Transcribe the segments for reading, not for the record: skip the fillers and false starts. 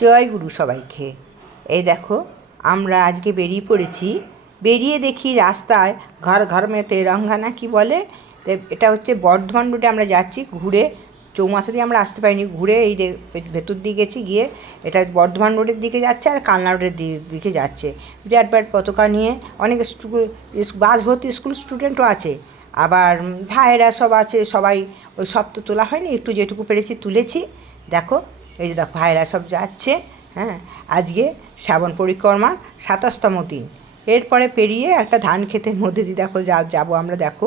জয় গুরু সবাইকে। এই দেখো আমরা আজকে বেরিয়ে পড়েছি। বেরিয়ে দেখি রাস্তায় ঘর ঘর মে তেরঙ্গা না কি বলে, এটা হচ্ছে বর্ধমান রোডে আমরা যাচ্ছি। ঘুরে চৌমাথা দিয়ে আমরা আসতে পারিনি, ঘুরে এই ভেতর দিয়ে গেছি, গিয়ে এটা বর্ধমান রোডের দিকে যাচ্ছে আর কালনা রোডের দিকে যাচ্ছে। বিরাট বিরাট পতাকা নিয়ে অনেক বাস ভর্তি স্কুল স্টুডেন্টও আছে, আবার ভাইয়েরা সব আছে। সবাই ওই সব তো তোলা হয়নি, একটু যেটুকু পেরেছি তুলেছি। দেখো এই যে দেখো ভাইয়েরা সব যাচ্ছে। হ্যাঁ, আজকে শ্রাবণ পরিক্রমার 27তম দিন। এরপরে পেরিয়ে একটা ধান ক্ষেতের মধ্যে দিয়ে দেখো যাবো আমরা। দেখো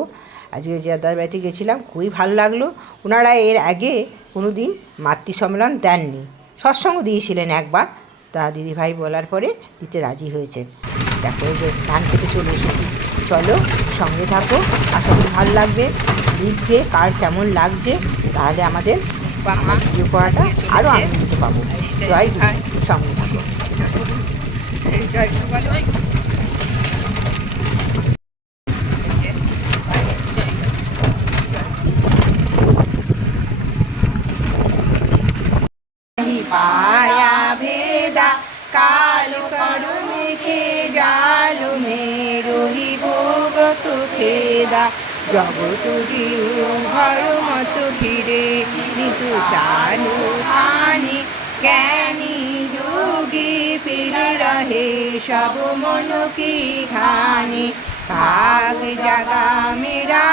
আজকে দাদার বাড়িতে গেছিলাম, খুবই ভালো লাগলো। ওনারা এর আগে কোনো দিন মাতৃ সম্মেলন দেননি, সৎসঙ্গ দিয়েছিলেন একবার, তা দিদিভাই বলার পরে দিতে রাজি হয়েছেন। দেখো এই যে ধান খেতে চলে এসেছি, চলো সঙ্গে থাকো, আশা করি ভালো লাগবে। লিখবে কার কেমন লাগছে, তাহলে আমাদের ভিডিও করাটা আরও আনন্দিত পাবো। জয় গুরু, সঙ্গে থাকো। পায়া ভেদা কালো কারু মেঘে জালো রহিব গত খেদা জগত ঘর মত ফিরে ঋতু চালু আনি জ্ঞানী যোগী ফিরে রহে সব মন কি খানি ভাগ জাগা মেরা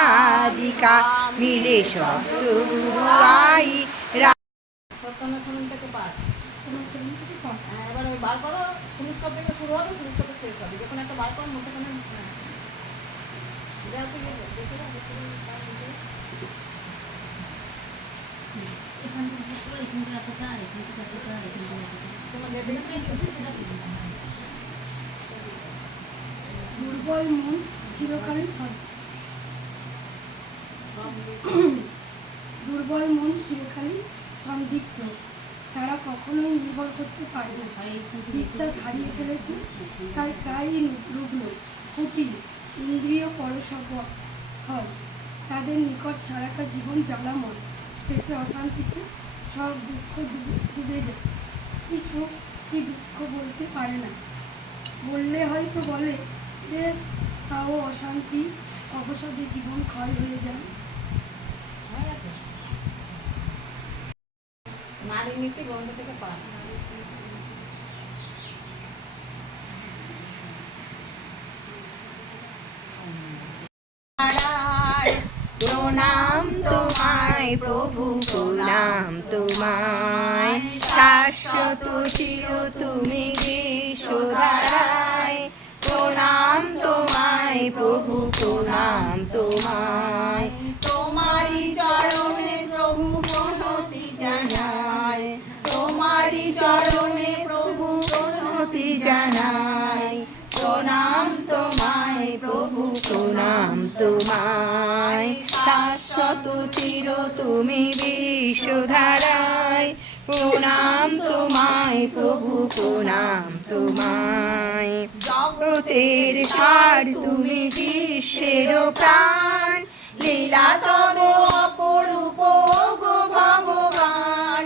দিকা মিলে সব আই। এবার ওই বার করো, পুলিশকপ থেকে শুরু হবে, পুলিশকপে শেষ হবে। যখন একটা বার করো মধ্যখানে দুর্বল মন চিরকালই দুর্বল মন চিরকালই সন্দিগ্ধ, তারা কখনোই নির্ভর করতে পারে না। বিশ্বাস হারিয়ে ফেলেছে, তাই প্রায়ই রুগ্ন কুটিল ইন্দ্রিয় পরশবশ হয়। তাদের নিকট সারাটা জীবন জ্বালাময়, শেষে অশান্তিতে সব দুঃখ ডুবে যায়। কি সুখ কি দুঃখ বলতে পারে না, বললে হয়তো বলে বেশ, তাও অশান্তি অবসাদে জীবন ক্ষয় হয়ে যায়। নারী নীতি বন্ধ থেকে পার। প্রণাম তোমায় প্রভু, প্রণাম তোমায়, শাশ্বত চির তুমি বিশ্বধারায়। প্রণাম তোমায় প্রভু, প্রণাম তোমায়, তোমারি চরণে প্রভু প্রণতি জানাই, তোমারি চরণে প্রভু প্রণতি জানাই। প্রণাম তোমায় প্রভু, প্রণাম তোমায়, শাশ্বত চির তুমি বিশ্বধারায়। প্রণাম তোমায় প্রভু, প্রণাম তোমায়, জগতের সার তুমি বিশ্বের প্রাণ। লীলা তব অপরূপ গো ভগবান,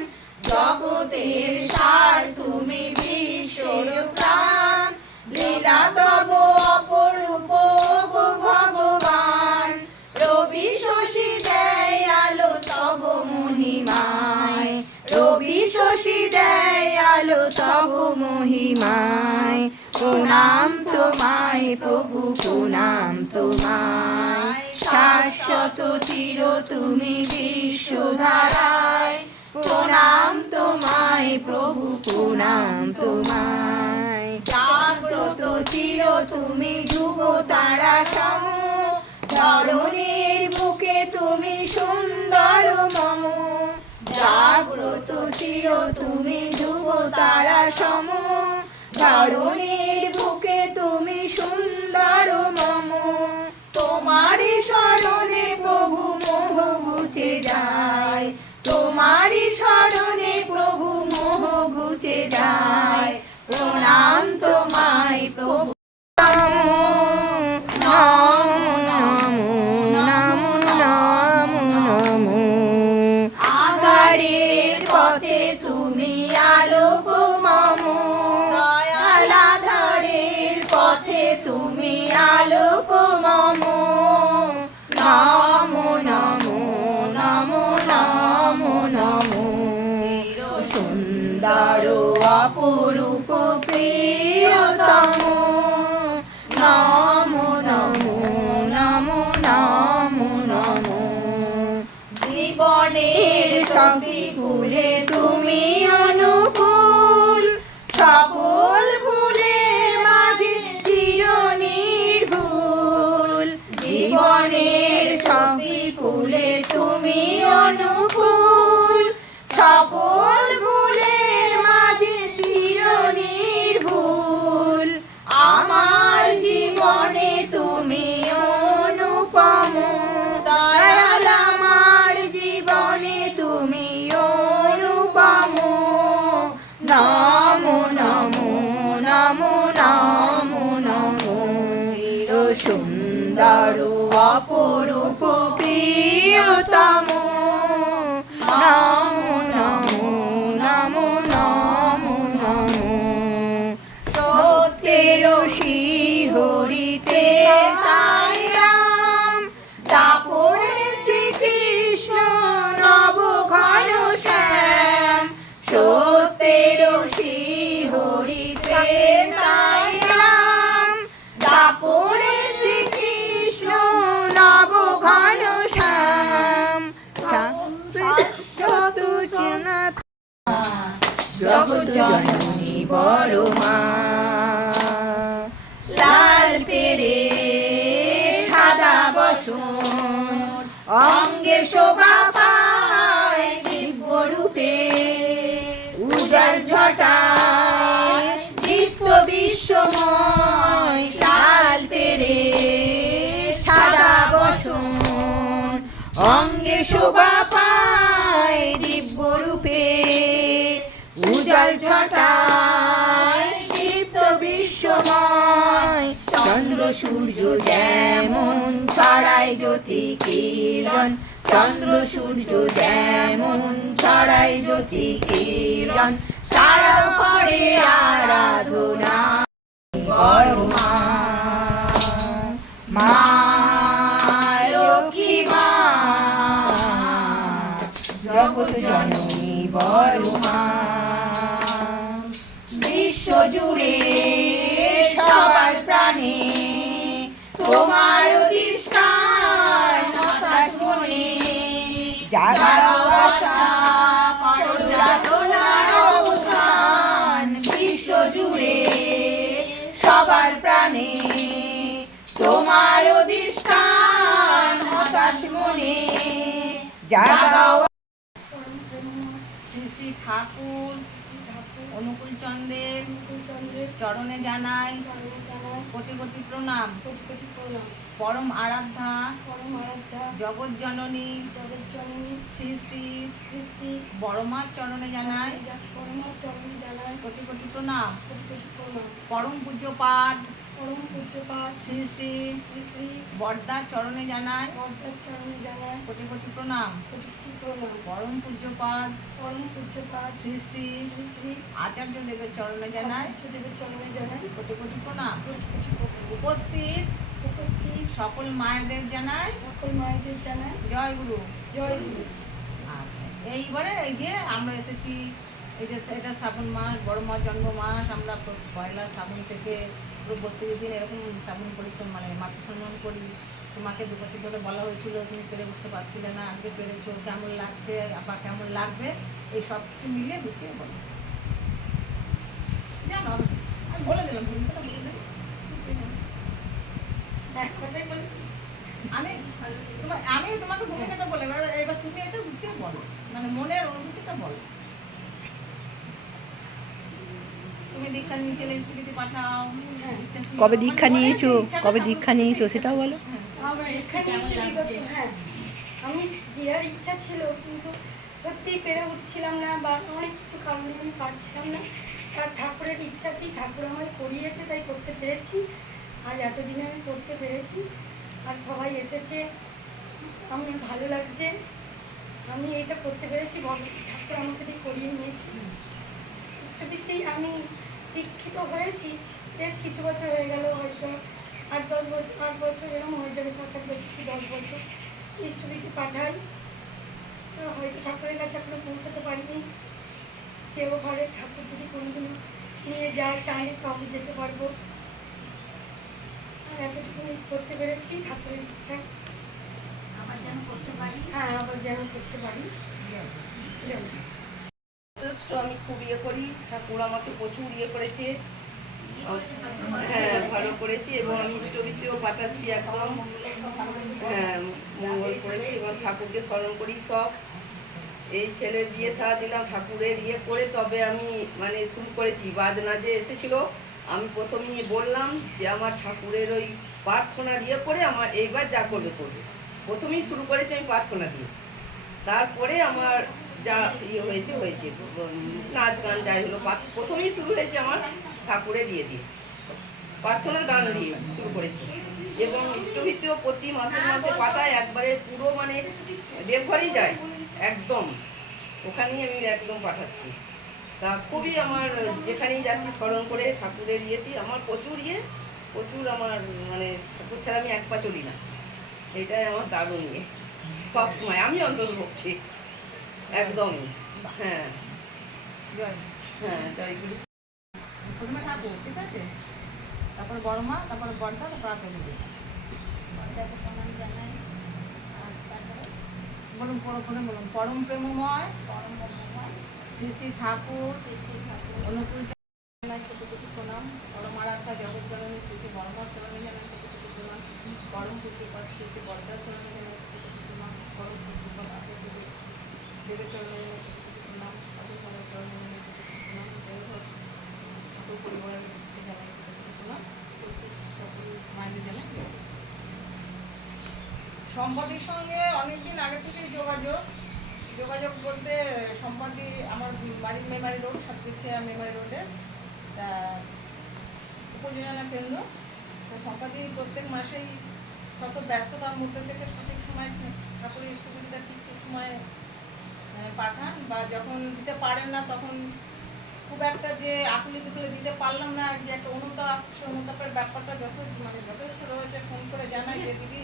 জগতের সার তুমি বিশ্বের প্রাণ। লীলা তব অপরূপ গো ভগবান, রবি শশী দেয় আলো তব মহিমায়, রবি শশী দেয় আলো তব মহিমায়। প্রণাম তোমায় প্রভু, প্রণাম তোমায়, শাশ্বত চির তুমি বিশ্বধারায়। প্রণাম তোমায় প্রভু, প্রণাম তোমায়, জাগ্রত চির তুমি যুগ তারা সম। ধরণীর বুকে তুমি সুন্দর মম, জাগ্রত চির তুমি যুগ তারা সম। ধরণীর বুকে তুমি সুন্দর মম, তোমারি শরণে প্রভু মোহ ঘুচে যায়, তোমারি শরণে প্রভু মোহ ঘুচে যায়। প্রণাম তোমায় প্রভু, নমো নমো নমো নমো নমো। আধারের পথে তুমি আলো গো মা, সুন্দর অপরূপ প্রিয়তম, নমো নমো নমো নমো নমো। জীবনের শক্তি ফুলে তুমি অনুকূল, সকল ফুলের মাঝে চিরনির্ভুল। জীবনের শক্তি ফুলে তুমি অনুকূল, সকল ফুলের মাঝে চিরনির্ভুল। আমার জীবনে তুমি অনুপম দয়াল, আমার জীবনে তুমি অনুপম। নমো নমো নমো নমো নমো। চির সুন্দর অপরূপ প্রিয়তম, নমো নমো নমো নমো নমো। সত্যের শিহরিতে তাই রাম, তাপরে শ্রীকৃষ্ণ নব ঘন শ্যাম। সত্যের শিহরিতে তাই রাম, তাপরে শ্রীকৃষ্ণ নব ঘন শ্যাম। শাশ্বত চেনা জগৎ জননী বড় মা, লাল পেরে সাদা বসন, অঙ্গে শোভা পায় দিব্য রূপে। উজাল ছটায় দীপ্ত বিশ্বময়, লাল পেরে সাদা বসন, অঙ্গে শোভা পায় দিব্য রূপে। উজাল ছটায় দীপ্ত বিশ্বময়, চন্দ্র সূর্য যেমন ছড়ায় জ্যোতি কিরণ। চন্দ্র সূর্য যেমন ছড়ায় জ্যোতি কিরণ, তারাও করে আরাধনা বড় মা। মা লক্ষ্মী মা, জগৎ জননী বড় মা। বিশ্ব জুড়ে সবার প্রাণে তোমার অধিষ্ঠান হতাশ মনে। জাগাও আশা করো যাতনার অবসান, বিশ্ব জুড়ে সবার প্রাণে তোমার অধিষ্ঠান হতাশ মনে। জাগাও। শ্রী শ্রী ঠাকুর অনুকূল চন্দ্রের চরণে জানাই কোটি কোটি প্রণাম। পরম আরাধ্যা জগৎ জননী শ্রী শ্রী বড়মার চরণে জানাই কোটি কোটি প্রণাম। পরম পূজ্যপাদ শ্রী শ্রী বর্দার চরণে জানাই কোটি কোটি প্রণাম। পরম পূজ্যপাদ শ্রী শ্রী আচার্য দেবের চরণে জানাই কোটি কোটি প্রণাম। উপস্থিত সকল মায়েদের জানাই জয় গুরু। আচ্ছা, এইবারে এই যে আমরা এসেছি, এই যে এটা শ্রাবণ মাস, বড় মার জন্ম মাস। আমরা পয়লা শ্রাবণ থেকে পুরো 32 দিন এরকম শ্রাবণ পরিক্রম মানে মাতৃ সম্মান করি। তোমাকে 2 বছর ধরে বলা হয়েছিল, তুমি পেরে উঠতে পারছিলে না, আজকে পেরেছো। কেমন লাগছে, আবার কেমন লাগবে, এই সব কিছু মিলিয়ে গুছিয়ে বলো। জানো আমি বলে দিলাম, ভূমিকাটা বলে দিলাম। আমি তোমাকে ভূমিকাটা বলে, এবার তুমি এটা গুছিয়ে বলো, মানে মনের অনুভূতিটা বলো। তুমি দীক্ষা নিয়েছিলে, স্ত্রীতে পাঠাও। কবে দীক্ষা নিয়েছো, কবে দীক্ষা নিয়েছো সেটাও বলো। হ্যাঁ, আমি দেওয়ার ইচ্ছা ছিল, কিন্তু সত্যিই পেরে উঠছিলাম না, বা অনেক কিছু কারণে আমি পারছিলাম না। আর ঠাকুরের ইচ্ছাতেই ঠাকুর আমায় করিয়েছে, তাই করতে পেরেছি। আজ এতদিনে আমি করতে পেরেছি, আর সবাই এসেছে, আমার ভালো লাগছে। আমি এটা করতে পেরেছি, ঠাকুর আমাকে দিয়ে করিয়ে নিয়েছি। ইষ্টবৃত্তি আমি দীক্ষিত হয়েছি বেশ কিছু বছর হয়ে গেল, হয়তো 8-10 বছর, 8 বছর এরকম হয়ে যাবে, 7-8 বছর কি 10 বছর ইষ্টবৃত্তি পাঠাই। হয়তো ঠাকুরের কাছে এখনো পৌঁছাতে পারিনি, দেবঘরের ঠাকুর যদি কোনোদিনও নিয়ে যায় তাহলে কবে যেতে পারবো। আর এতটুকু করতে পেরেছি ঠাকুরের ইচ্ছা। আবার যেন করতে পারি। হ্যাঁ, আবার যেন করতে পারি। যথেষ্ট আমি খুব ইয়ে করি, ঠাকুর আমাকে প্রচুর ইয়ে করেছে। হ্যাঁ, ভালো করেছে এবং আমি ইষ্টবিতেও পাঠাচ্ছি একদম। হ্যাঁ, মঙ্গল করেছি এবং ঠাকুরকে স্মরণ করি সব। এই ছেলের বিয়ে থা দিলাম ঠাকুরের ইয়ে করে, তবে আমি মানে শুরু করেছি। বাজনা যে এসেছিল আমি প্রথমেই বললাম যে আমার ঠাকুরের ওই প্রার্থনা ইয়ে করে আমার এইবার যা করবে করবে। প্রথমেই শুরু করেছি আমি প্রার্থনা দিয়ে, তারপরে আমার যা ইয়ে হয়েছে হয়েছে, নাচ গান যাই হলো। প্রথমেই শুরু হয়েছে আমার ঠাকুরের ইয়ে দিয়ে, প্রার্থনার গান দিয়ে শুরু করেছি। এবং ইষ্টভিত্তিও প্রতি মাসে মাসে পাঠায়, একবারে পুরো মানে দেবঘরই যায় একদম, ওখানেই আমি একদম পাঠাচ্ছি। তা খুবই আমার যেখানেই যাচ্ছি স্মরণ করে ঠাকুরের ইয়েতে আমার প্রচুর প্রচুর আমার মানে ঠাকুর ছাড়া আমি এক পা চলি না। এটাই আমার দারুণ ইয়ে, সবসময় আমি অন্তর্ভুক্তি একদমই। হ্যাঁ হ্যাঁ, জয়গুরু। প্রথমে ঠাকুর, ঠিক আছে, তারপরে বড় মা, তারপরে বড়দা, তারপর আচার্য দিদা। বড়দাকে প্রণাম জানাই। আর তারপরে বলুন, প্রথমে বলুন, পরম প্রেমময় শ্রী শ্রী ঠাকুর অনুকূল জানাই কোটি কোটি প্রণাম। পরম আরাধ্যা জগৎ জননী শ্রী শ্রী বড়মার চরণে জানাই কোটি কোটি প্রণাম। পরম পুত্রপদ শ্রী শ্রী বড়দার চরণে জানাই কোটি কোটি প্রণাম। পরম পুত্রপদ আচার্য দেবের চরণে জানাই কোটি কোটি প্রণাম। আচার্যের চরণে জানাই কোটি কোটি প্রণাম। দেবঘর ঠাকুর পরিবারের জানাই কোটি কোটি প্রণাম। সকল মায়েদের জানাই। সম্পত্তির সঙ্গে অনেকদিন আগে থেকেই যোগাযোগ বলতে সম্পত্তি আমার বাড়ির মেমারি রোড, সাতক্ষীরা মেমারি রোডে তা উপজেলা কেন্দ্র। তো সম্পত্তি প্রত্যেক মাসেই শত ব্যস্ততার মধ্যে থেকে সঠিক সময় ঠাকুরের ইষ্টবিধিটা ঠিক সময়ে পাঠান, বা যখন দিতে পারেন না তখন খুব একটা যে আকুলি দুকুলে দিতে পারলাম না, যে একটা অনুতাপ, সে অনুতাপের ব্যাপারটা যথেষ্ট রয়েছে। ফোন করে জানাই যে দিদি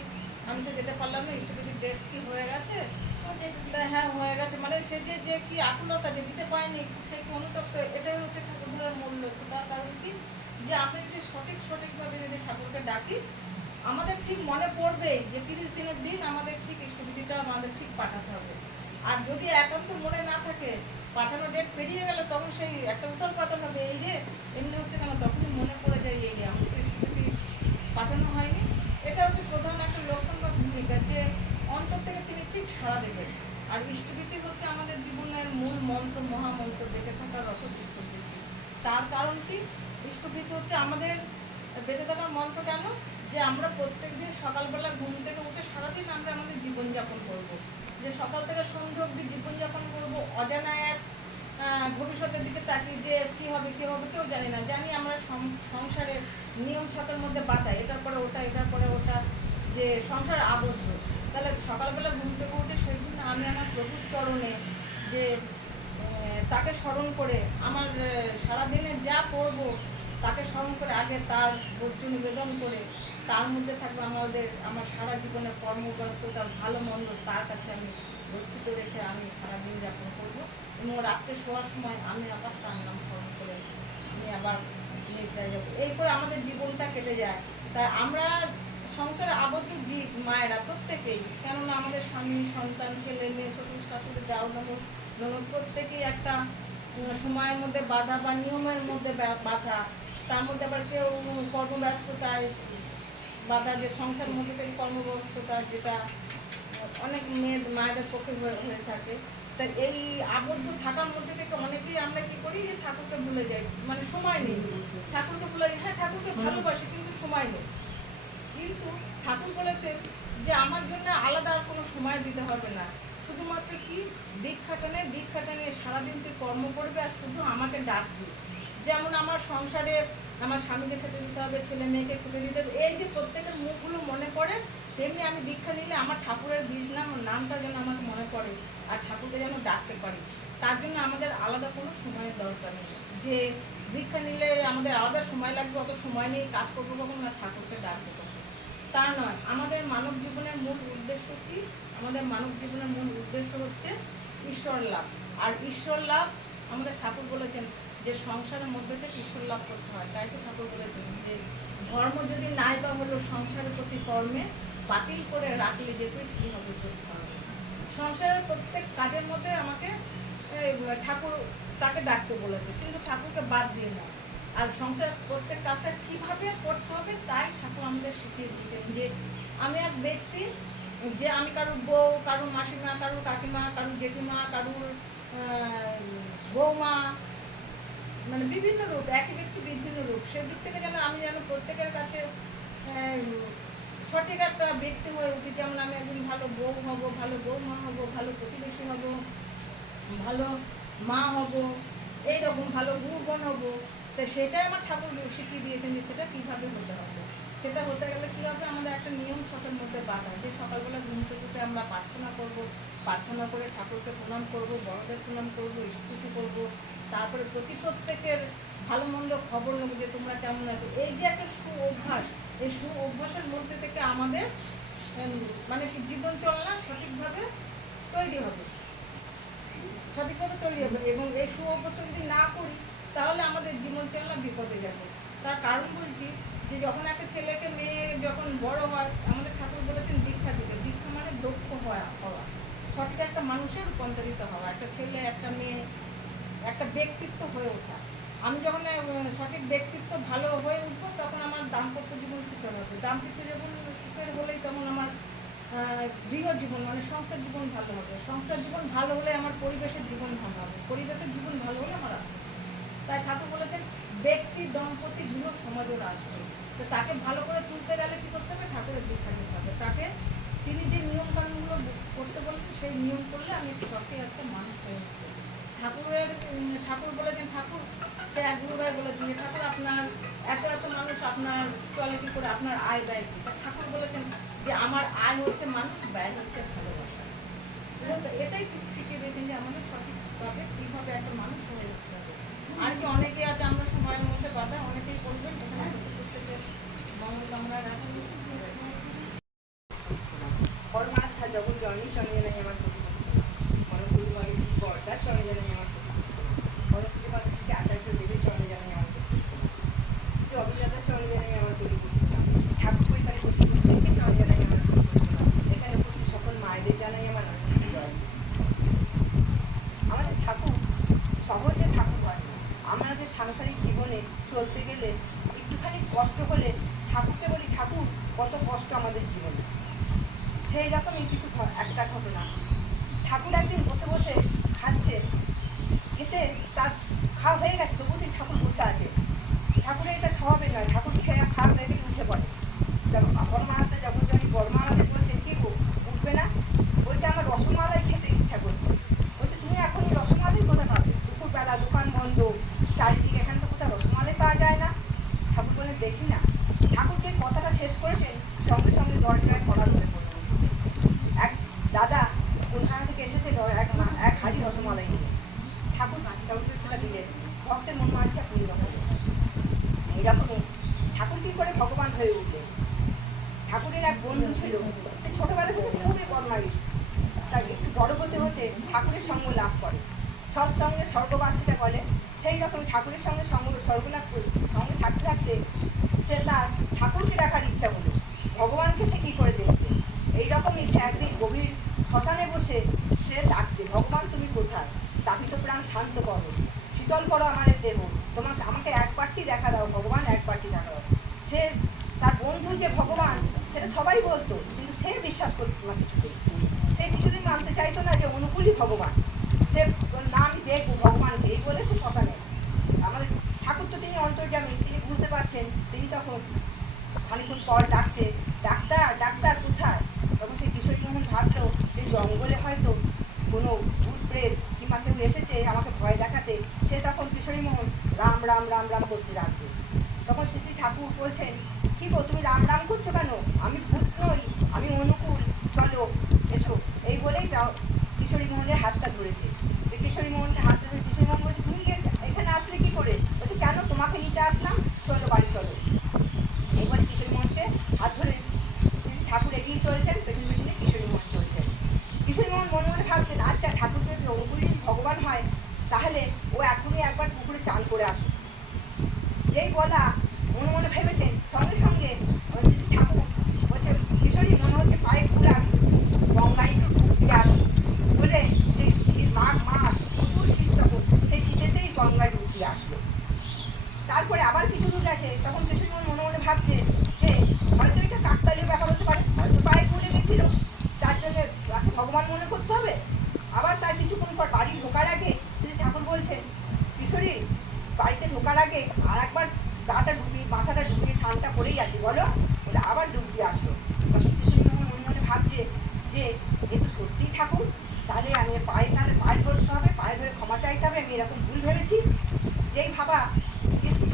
আমি তো যেতে পারলাম না, ইষ্টবিধির ডেট কি হয়ে গেছে? হ্যাঁ হয়ে গেছে, মানে সে যে কি আকুলতা যে দিতে পারেনি, সে কি অনুতপ্ত, এটাই হচ্ছে ঠাকুর ধরার মূল লক্ষ্য। তার কারণ কি, যে আমরা যদি সঠিকভাবে যদি ঠাকুরকে ডাকি, আমাদের ঠিক মনে পড়বে যে 30 দিনের দিন আমাদের ঠিক ইষ্টবিধিটা আমাদের ঠিক পাঠাতে হবে। আর যদি একান্ত মনে না থাকে, পাঠানো ডেট পেরিয়ে গেলে তখন সেই একটা উত্তর পাঠানো হবে, এই রে এমনি হচ্ছে কেন, তখনই মনে পড়ে যায় এই রে আমাকে ইষ্টবিধি পাঠানো হয়নি। এটা হচ্ছে প্রধান একটা লক্ষণ বা ভূমিকা, যে অন্তর থেকে তিনি ঠিক সাড়া দেবেন। আর ইষ্টবিধি হচ্ছে আমাদের জীবনের মূল মন্ত্র, মহামন্ত্র, বেঁচে থাকার রসদ ইষ্টবিধি। তার কারণ কি, ইষ্টবিধি হচ্ছে আমাদের বেঁচে থাকার মন্ত্র। কেন? যে আমরা প্রত্যেকদিন সকালবেলা ঘুম থেকে উঠে সারাদিন আমরা আমাদের জীবনযাপন করব, যে সকাল থেকে সন্ধ্যা অবধি জীবনযাপন করব অজানা এক ভবিষ্যতের দিকে তাকিয়ে, যে কী হবে কেউ জানি না। জানি আমরা সংসারের নিয়ম ছকের মধ্যে বাঁধা, এটার পরে ওটা, এটার পরে ওটা, যে সংসার আবদ্ধ। তাহলে সকালবেলা ঘুম থেকে উঠে সেই জন্য আমি আমার প্রভুর চরণে যে তাকে স্মরণ করে আমার সারাদিনে যা করব তাকে স্মরণ করে, আগে তার বর্জ্য নিবেদন করে, তার মধ্যে থাকবে আমার সারা জীবনের কর্মব্যস্ততা, ভালো মন্দ তার কাছে আমি গচ্ছিত রেখে আমি সারাদিন যাপন করব। এবং রাত্রে শোয়ার সময় আমি আবার তার নাম স্মরণ করে আমি আবার নিদ্রায় যাব। এই করে আমাদের জীবনটা কেটে যায়। তাই আমরা সংসারে আবদ্ধ জীব মায়েরা প্রত্যেকেই, কেননা আমাদের স্বামী, সন্তান, ছেলে মেয়ে, শ্বশুর শাশুড়ি, দেওর ননদ প্রত্যেকেই একটা সময়ের মধ্যে বাধা বা নিয়মের মধ্যে বাধা। তার মধ্যে আবার কেউ কর্মব্যস্ততায় বাধা, যে সংসারের মধ্যে থেকে কর্মব্যস্ততা, যেটা অনেক মায়েদের পক্ষে হয়ে থাকে। তাই এই আবদ্ধ থাকার মধ্যে থেকে অনেকেই আমরা কি করি, যে ঠাকুরকে ভুলে যাই, মানে সময় নেই ঠাকুরকে ভুলে যাই। হ্যাঁ, ঠাকুরকে ভালোবাসি কিন্তু সময় নেই। কিন্তু ঠাকুর বলেছেন যে আমার জন্য আলাদা আর কোনো সময় দিতে হবে না, শুধুমাত্র কি দীক্ষা টানে সারাদিন তুই কর্ম করবে আর শুধু আমাকে ডাকবি। যেমন আমার সংসারে আমার স্বামীকে খেতে দিতে হবে, ছেলে মেয়েকে খেতে দিতে হবে, এই যে প্রত্যেকের মুখগুলো মনে পড়ে, তেমনি আমি দীক্ষা নিলে আমার ঠাকুরের বীজ নামটা যেন আমাকে মনে পড়ে আর ঠাকুরকে যেন ডাকতে পারি। তার জন্য আমাদের আলাদা কোনো সময়ের দরকার নেই, যে দীক্ষা নিলে আমাদের আলাদা সময় লাগবে, অত সময় নেই, কাজ করবো কখন না ঠাকুরকে ডাকতে পারবো, তা নয়। আমাদের মানব জীবনের মূল উদ্দেশ্য কি? আমাদের মানব জীবনের মূল উদ্দেশ্য হচ্ছে ঈশ্বর লাভ। আর ঈশ্বর লাভ আমাদের ঠাকুর বলেছেন যে সংসারের মধ্যে থেকে ঈশ্বর লাভ করতে হয়। তাই তো ঠাকুর বলেছেন যে ধর্ম যদি নাই বা হলো সংসারের প্রতি কর্মে বাতিল করে রাখলে যেত কি হবে করতে হবে। সংসারের প্রত্যেক কাজের মধ্যে আমাকে ঠাকুর তাকে ডাকতে বলেছে, কিন্তু ঠাকুরকে বাদ দিয়ে না। আর সংসারের প্রত্যেক কাজটা কীভাবে করতে হবে তাই ঠাকুর আমাদের শিখিয়ে দিয়েছেন। যে আমি এক ব্যক্তি, যে আমি কারুর বউ, কারুর মাসিমা, কারুর কাকিমা, কারুর জেঠিমা, কারুর বৌমা, মানে বিভিন্ন রূপ, একই ব্যক্তি বিভিন্ন রূপ। সেদিক থেকে যেন আমি যেন প্রত্যেকের কাছে সঠিক একটা ব্যক্তি হয়ে উঠি। যেমন আমি একদিন ভালো বউ হব, ভালো বৌমা হব, ভালো প্রতিবেশী হব, ভালো মা হব, এইরকম ভালো গুরুগণ হব। তো সেটাই আমার ঠাকুর শিখিয়ে দিয়েছেন যে সেটা কীভাবে হতে হবে। সেটা হতে গেলে কী হবে, আমাদের একটা নিয়ম ছকের মধ্যে বাঁধা, যে সকালবেলা ঘুম থেকে উঠে আমরা প্রার্থনা করব, প্রার্থনা করে ঠাকুরকে প্রণাম করব, বড়দের প্রণাম করব, স্তুতি করব, তারপরে প্রত্যেকের ভালো মন্দ খবর নেব যে তোমরা কেমন আছো। এই যে একটা অভ্যাস, এই অভ্যাসের মধ্যে থেকে আমাদের মানে কি জীবন চলনা সঠিকভাবে তৈরি হবে, সঠিকভাবে তৈরি হবে। এবং এই অভ্যাসটা যদি না করি তাহলে আমাদের জীবন চলনা বিপদে যাবে। তার কারণ বলছি যে যখন একটা ছেলেকে মেয়ে যখন বড় হয়, আমাদের ঠাকুর বলেছেন দীক্ষা দিতে। দীক্ষা মানে দক্ষ হওয়া, সঠিক একটা মানুষের রূপান্তরিত হওয়া, একটা ছেলে একটা মেয়ে একটা ব্যক্তিত্ব হয়ে ওঠা। আমি যখন সঠিক ব্যক্তিত্ব ভালো হয়ে উঠবো তখন আমার দাম্পত্য জীবন সুখের হবে। দাম্পত্য জীবন সুখের হলেই তখন আমার গৃহ জীবন মানে সংসার জীবন ভালো হবে। সংসার জীবন ভালো হলে আমার পরিবেশের জীবন ভালো হবে। পরিবেশের জীবন ভালো হলে আমার আসবে। তাই ঠাকুর বলেছেন ব্যক্তি দম্পতি গৃহ সমাজও আসবে। তো তাকে ভালো করে তুলতে গেলে কী করতে হবে, ঠাকুরের দীক্ষা দিতে হবে। তাকে তিনি যে নিয়ম কানুনগুলো করতে বলেছেন সেই নিয়ম করলে আমি সঠিক একটা মানুষ হয়ে উঠতে। ঠাকুর বলেছেন, ঠাকুর এক গুরুভাই বলেছেন যে ঠাকুর আপনার এত মানুষ আপনার চলে কী করে, আপনার আয় ব্যয় কী। ঠাকুর বলেছেন যে আমার আয় হচ্ছে মানুষ, ব্যয় হচ্ছে ভালোবাসা। এটাই ঠিক শিখিয়ে দিয়েছেন যে আমাদের সঠিকভাবে কীভাবে একটা মানুষ হয়ে উঠতে হবে। আর কি অনেকেই আছে, আমরা সময়ের মধ্যে কথা অনেকেই করবেন, প্রত্যেকের মঙ্গল কামনা রাখছি। পরমাত্মা জগৎ জননী চলে জানাই আমার মনগুরু মানে শ্রী বর্দার চলে জানাই আমার পরমপুজো মানে শ্রী আচার্য দেবের চলে জানাই আমার শ্রী অভিজ্ঞতা চলে জানাই আমার ঠাকুর পরিবারের প্রতি প্রত্যেককে চলে জানাই আমার এখানে উপস্থিত সকল মায়েদের জানাই আমার আনন্দ জয়। আমাদের ঠাকুর সহজে ঠাকুর হয় না। আমাদের সাংসারিক জীবনে চলতে গেলে একটুখানি কষ্ট হলে ঠাকুরকে বলি ঠাকুর কত কষ্ট আমাদের জীবনে। সেই রকমই কিছু একটা ঘটনা। ঠাকুর একদিন বসে বসে খাচ্ছে, খেতে তার খাওয়া হয়ে গেছে তবু ঠাকুর বসে আছে। ঠাকুরের এটা স্বভাবের নয়, ঠাকুর খাওয়া হয়ে গেলে উঠে পড়ে। বড়মাহাতে জগৎজননী বড়মাহাতে বলছেন কি গো উঠবে না? বলছে আমার রসমালাই খেতে ইচ্ছা করছে। বলছে তুমি এখনই রসমালাই কোথায় পাবে? দুপুরবেলা দোকান বন্ধ, চারিদিকে এখানে তো কোথাও রসমালাই পাওয়া যায় না। ঠাকুর বলে দেখি না। ঠাকুর যে কথাটা শেষ করেছেন সঙ্গে সঙ্গে দরজায় কড়া ধরে পড়ল। এক দাদা কলকাতা থেকে এসেছিল এক হাড়ি রসমালাই নিয়ে। ঠাকুরকে সেটা দিলেন, ভক্তের মন মানসা পূর্ণ হল। এইরকমই ঠাকুর কী করে ভগবান হয়ে উঠলেন। ঠাকুরের এক বন্ধু ছিল, সে ছোটবেলা থেকে খুবই বদমাইশ। তার একটু বড় হতে হতে ঠাকুরের সঙ্গ লাভ করে, সৎসঙ্গে স্বর্গবাসীটা বলে। সেই রকম ঠাকুরের সঙ্গে স্বর্গলাভ সঙ্গে থাকতে থাকতে সে তার ঠাকুরকে দেখার ইচ্ছা হলো। ভগবানকে সে কী করে দেখবে। এইরকমই সে একদিন গভীর শ্মশানে বসে সে ডাকছে, ভগবান তুমি কোথায়? তাপিত প্রাণ শান্ত করো, শীতল করো আমাদের দেহ, আমাকে একবারটি দেখা দাও ভগবান, একবারটি দেখা দাও। সে তার বন্ধু যে ভগবান সেটা সবাই বলতো, কিন্তু সে বিশ্বাস করতো না কিছুতেই। সে কিছুদিন মানতে চাইতো না যে অনুকূলই ভগবান। সে না আমি দেখবো ভগবানকে, এই বলে সে শ্মশানে। আমাদের ঠাকুর তো তিনি অন্তর্যামী, তিনি বুঝতে পারছেন। তিনি তখন খানিক্ষণ পর ডাকছে, ডাক্তার ডাক্তার কোথায়? তখন সেই কিশোরীমোহন ভাবলো যে জঙ্গলে হয়তো কোনো ভূত প্রেত কিংবা কেউ এসেছে আমাকে ভয় দেখাতে। সে তখন কিশোরীমোহন রাম রাম রাম রাম করছে ডাকছে। তখন শ্রী ঠাকুর বলছেন, কি গো তুমি রাম রাম করছো কেন? আমি ভূত নই, আমি অনুকূল, চলো এসো। এই বলেই কিশোরীমোহনের হাতটা ধরেছে। কিশোরীমোহনকে হাতটা ধরে কিশোরীমোহন বলছে, তুমি এখানে আসলে কি করে? বলছে কেন, তোমাকে নিতে আসলাম, চলো বাড়ি চলো। এইবারে কিশোরীমোহনকে হাত ধরে শ্রী ঠাকুর এগিয়ে চলছেন, পেছনে পেছনে কিশোরীমোহন চলছেন। কিশোরীমোহন মনে মনে ভাবছেন, আচ্ছা ঠাকুর যদি অনুকূলই ভগবান হয় তাহলে ও করে আসো। যেই বলা মনে মনে ভেবেছেন, সঙ্গে সঙ্গে শ্রী শ্রী ঠাকুর বলছে, কিশোরী মনে হচ্ছে পায়ে ফুল লাগবে, গঙ্গায় একটু ডুব দিয়ে আসি বলে সেই শীত মাঘ মাস, প্রচুর শীত তখন, সেই শীতেতেই গঙ্গায় ডুব দিয়ে আসলো। তারপরে আবার কিছু দূর গেছে, তখন কিশোরী মনে মনে ভাবছে যে হয়তো এটা কাকতালীয় ব্যাপার হতে পারে, হয়তো পায়ে ফুলে গেছিল, তার জন্য ভগবান মনে করতে হবে। আবার তার কিছুক্ষণ পর বাড়ি ঢোকার আগে শ্রী ঠাকুর বলছেন, কিশোরী বাড়িতে ঢোকার আগে আর একবার গাটা ডুবিয়ে, মাথাটা ডুবিয়ে স্নানটা করেই আসি বলো, বলে আবার ডুব দিয়ে আসলো। তখন কিশোরী মনে মনে ভাবছে যে এ তো সত্যিই ঠাকুর, তাহলে আমি তাহলে পায়ে ধরতে হবে, পায়ে ধরে ক্ষমা চাইতে হবে, আমি এরকম ভুল ভেবেছি। যেই ভাবা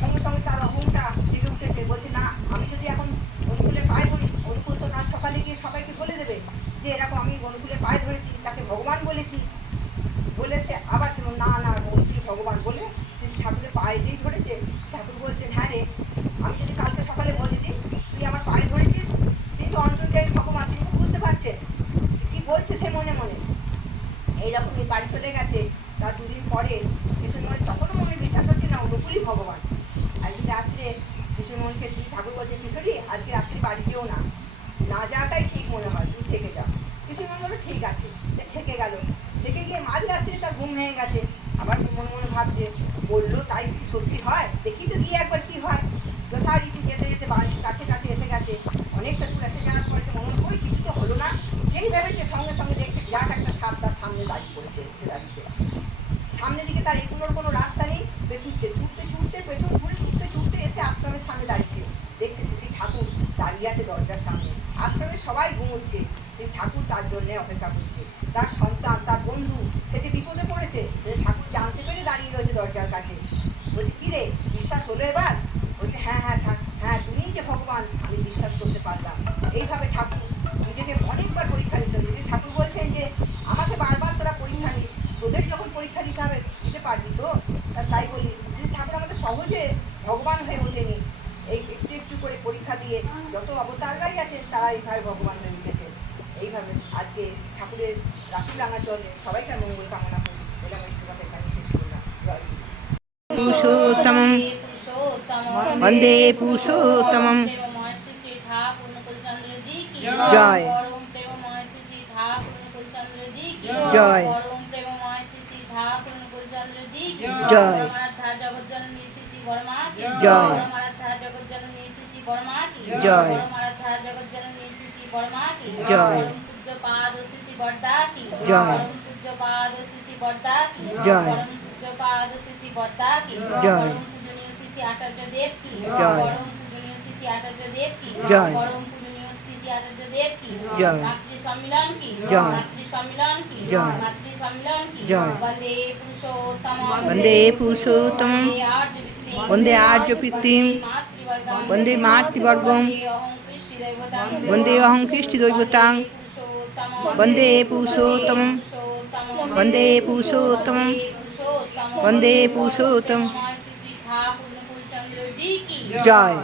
সঙ্গে সঙ্গে তার অহংটা জেগে উঠেছে, বলছে না, আমি যদি এখন অনুকূলের পায়ে ধরি, অনুকূল তো কাল সকালে গিয়ে সবাইকে বলে দেবে যে এরকম আমি অনুকূলের পায়ে ধরেছি, তাকে ভগবান বলেছি। বলেছে আবার সে না না অনুকূল ভগবান বলে শ্রী ঠাকুরের পায়ে যেই ধরেছে, ঠাকুর বলছেন হ্যাঁ রে, আমি যদি কালকে সকালে বলে দিই তুই আমার পায়ে ধরেছিস, তিনি তো অন্তর্যামী ভগবান, তিনি তো বুঝতে পারছেন কি বলছে সে মনে মনে। এইরকমই বাড়ি চলে গেছে। তার দুদিন পরে কৃষ্ণমণি, তখনও মনে বিশ্বাস হচ্ছে না অনুকূলই ভগবান। একদিন রাত্রে কৃষ্ণমণিকে শ্রী ঠাকুর বলছে, কিশোরী আজকে রাত্রি বাড়ি যেও না, না যাওয়াটাই ঠিক মনে হয়, তুমি থেকে যাও। কৃষ্ণমণি বললো ঠিক আছে, থেকে গেল। থেকে গিয়ে মাঝরাত্রে তার ঘুম ভেঙে গেছে, আবার মনে মনে ভাবছে বললো তাই সত্যি হয়, দেখি তো গিয়ে একবার কি হয়। যথারীতি যেতে যেতে বাড়ির কাছে কাছে এসে গেছে, অনেকটা দূর এসে যাওয়ার পরে মনে ওই কিছু তো হলো না, যেই ভেবেছে সঙ্গে সঙ্গে দেখছে বিরাট একটা সাপ তার সামনে দাঁড়িয়ে পড়েছে, দাঁড়িয়েছে। সামনে দিকে তার এগুলোর কোনো রাস্তা নেই, ছুটতে ছুটতে ছুটতে পেছন ঘুরে ছুটতে ছুটতে এসে আশ্রমের সামনে দাঁড়িয়েছে। দেখছে শ্রী ঠাকুর দাঁড়িয়ে আছে দরজার সামনে, আশ্রমে সবাই ঘুমোচ্ছে, শ্রী ঠাকুর তার জন্যে অপেক্ষা করছে। তার সন্তান, তার বন্ধু, সে যে বিপদে পড়েছে, ঠাকুর জানতে পেরে দাঁড়িয়ে রয়েছে দরজার কাছে। বলছে কি রে, বিশ্বাস হলো এবার? বলছে হ্যাঁ হ্যাঁ হ্যাঁ, তুমিই যে ভগবান, আমি বিশ্বাস করতে পারলাম। এইভাবে ঠাকুর নিজেকে অনেকবার পরীক্ষা দিতে হয়েছে। ঠাকুর বলছেন যে আমাকে বারবার তোরা পরীক্ষা নিস, তোদের যখন পরীক্ষা দিতে হবে দিতে পারবি তো। তাই বলি শ্রী ঠাকুর আমাদের সহজে ভগবান হয়ে ওঠেনি, এই একটু একটু করে পরীক্ষা দিয়ে যত অবতাররাই আছেন তারা এইভাবে ভগবান হয়ে উঠেছে। এইভাবে আজকে ঠাকুরের রাত্রি রাঙা চলে, সবাইকে মঙ্গল কামনা করি বলে আমি একটু কথা এখানে শেষ করলাম। জয় পুরুষোত্তমম বন্দে পুরুষোত্তমম। জয় জয় জয় জয় জয় জয় জয় জয় জয় জয় জয় সম্মিলন কি জয় সম্মিলন কি জয় সম্মিলন কি জয় বন্দে পুরুষোত্তম বন্দে পুরুষোত্তমম বন্দে আর্য পিতৃম বন্দে মাতৃবর্গম বন্দে অহং কৃষ্টি দৈবতাং বন্দে পুরুষোত্তমম বন্দে পুরুষোত্তমম বন্দে পুরুষোত্তম। জয়।